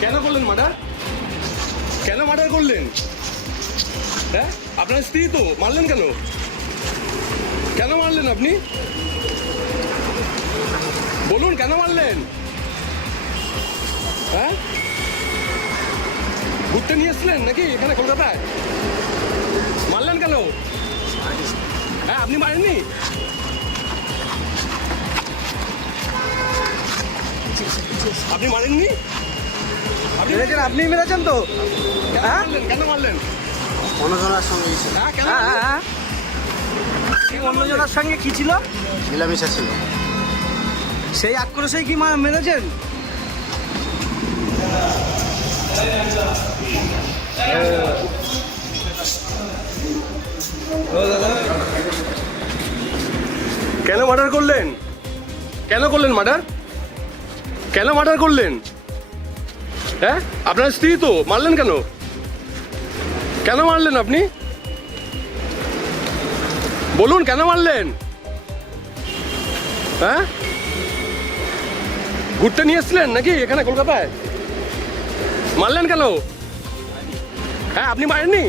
কেন করলেন মার্ডার? কেন মার্ডার করলেন? হ্যাঁ? আপনার স্ত্রী তো, মারলেন কেন? কেন মারলেন আপনি? বলুন, কেন মারলেন? হ্যাঁ? ঘুরতে নিয়ে এসছিলেন নাকি এখানে কলকাতায়? মারলেন কেন? হ্যাঁ আপনি মারেননি? আপনি মারেননি? আপনি মেরেছেন আপনি মেরেছেন তো? কেন হ্যাঁ? মারলেন কেন মারলেন? অন্যজনের সঙ্গে গেছিল হ্যাঁ হ্যাঁ হ্যাঁ, অন্যজনের সঙ্গে কি ছিল? মিলামিশা ছিল। সেই আক্রোশেই কি মা- মেরেছেন? কেন মার্ডার করলেন? কেন করলেন মার্ডার? কেন মার্ডার করলেন? হ্যাঁ? আপনার স্ত্রী তো, মারলেন কেন? কেন মারলেন আপনি? বলুন, কেন মারলেন? হ্যাঁ? ঘুরতে নিয়ে এসছিলেন নাকি এখানে কলকাতায়? মারলেন কেন? হ্যাঁ আপনি মারেননি?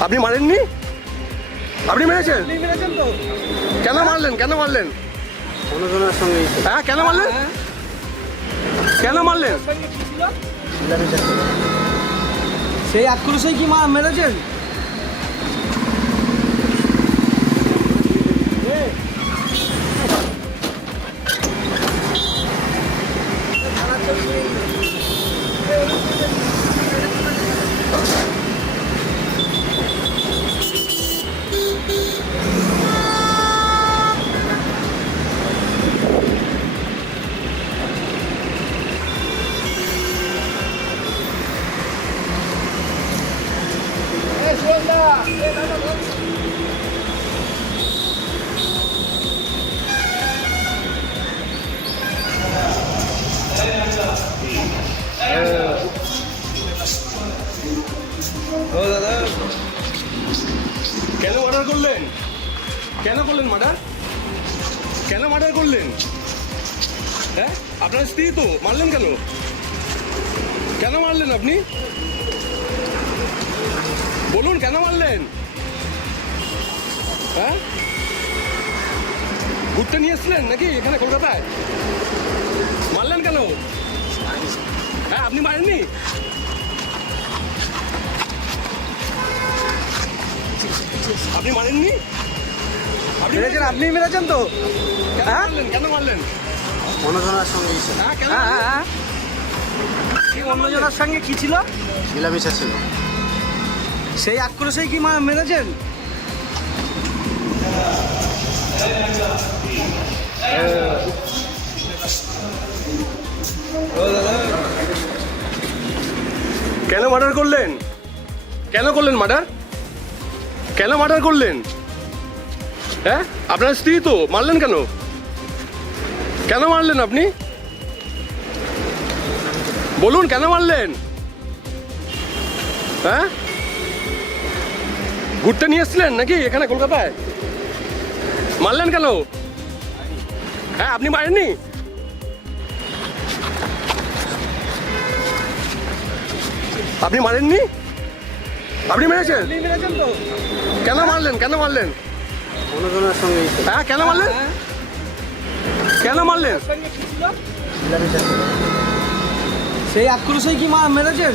আপনি মারেননি? আপনি মেরেছেন? মেরেছেন তো কেন মারলেন? কেন মারলেন? অন্যজনের সঙ্গে হ্যাঁ কেন মারলেন? হ্যাঁ, কেন মারলেন? সেই আক্রোশেই কি মা মেরেছেন? ও দাদা কেন মার্ডার করলেন? কেন করলেন মার্ডার কেন মার্ডার করলেন? হ্যাঁ? আপনার স্ত্রী তো, মারলেন কেন? কেন মারলেন আপনি? বলুন কেন মারলেন? হ্যাঁ? ঘুরতে নিয়ে এসছিলেন নাকি এখানে কলকাতায়? মারলেন কেন? হ্যাঁ আপনি মারেননি? আপনি মারেননি? আপনি মেরেছেন আপনি মেরেছেন তো? কেন হ্যাঁ? মারলেন? কেন মারলেন? অন্যজনের সঙ্গে হ্যাঁ কেন হ্যাঁ? হ্যাঁ, অন্যজনের সঙ্গে কি ছিল? মিলামিশা ছিল। সেই আক্রোশেই কি মা মেরেছেন? কেন মার্ডার করলেন? কেন করলেন মার্ডার? কেন মার্ডার করলেন? হ্যাঁ? আপনার স্ত্রী তো, মারলেন কেন? কেন মারলেন আপনি? বলুন, কেন মারলেন? হ্যাঁ? ঘুরতে নিয়ে এসছিলেন নাকি এখানে কলকাতায়? মারলেন কেন? হ্যাঁ আপনি মারেননি? আপনি মারেননি? আপনি মেরেছেন? মেরেছেন তো। কেন মারলেন? কেন মারলেন? হ্যাঁ কেন মারলেন? হ্যাঁ, কেন মারলেন? সঙ্গে কি ছিল মিলামিশা ছিল? সেই আক্রোশেই কি মা মেরেছেন?